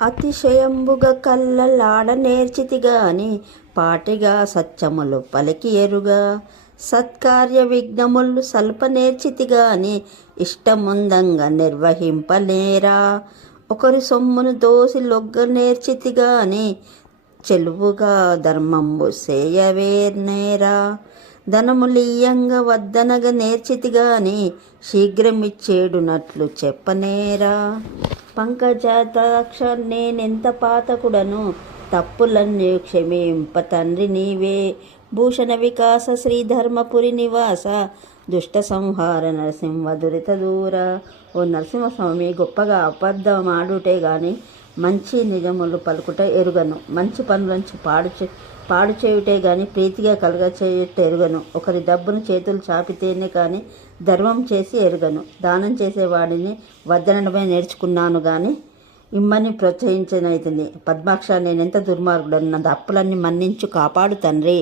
అతిశయంబుగ కల్లలాడ నేర్చితిగాని పాటిగా సత్యములు పలికి ఎరుగా సత్కార్య విఘ్నములు సల్ప నేర్చితిగాని ఇష్టముందంగా నిర్వహింపలేరా. ఒకరి సొమ్మును దోసి లొగ్గ నేర్చితిగాని చెలువుగా ధర్మంబు సేయవేర్నేరా. ధనములియ్యంగా వద్దనగ నేర్చితిగాని శీఘ్రమిచ్చేడునట్లు చెప్పనేరా. పంకజాక్ష నేనెంత పాతకుడను తప్పులన్నీ క్షమింప తండ్రి నీవే. భూషణ వికాస శ్రీధర్మపురి నివాస దుష్ట సంహార నరసింహ దురిత దూర. ఓ నరసింహస్వామి, గొప్పగా అబద్ధమాడుటే గాని మంచి నిజములు పలుకుట ఎరుగను. మంచి పనులంచి పాడు చేయుటే గాని ప్రీతిగా కలగచేయుట ఎరుగను. ఒకరి డబ్బును చేతులు చాపితేనే కానీ ధర్మం చేసి ఎరుగను. దానం చేసేవాడిని వద్దనడమే నేర్చుకున్నాను గాని ఇమ్మని ప్రోత్సహించనైతుంది. పద్మాక్ష, నేనెంత దుర్మార్గుడను, నా అప్పులన్నీ మన్నించు కాపాడు తండ్రి.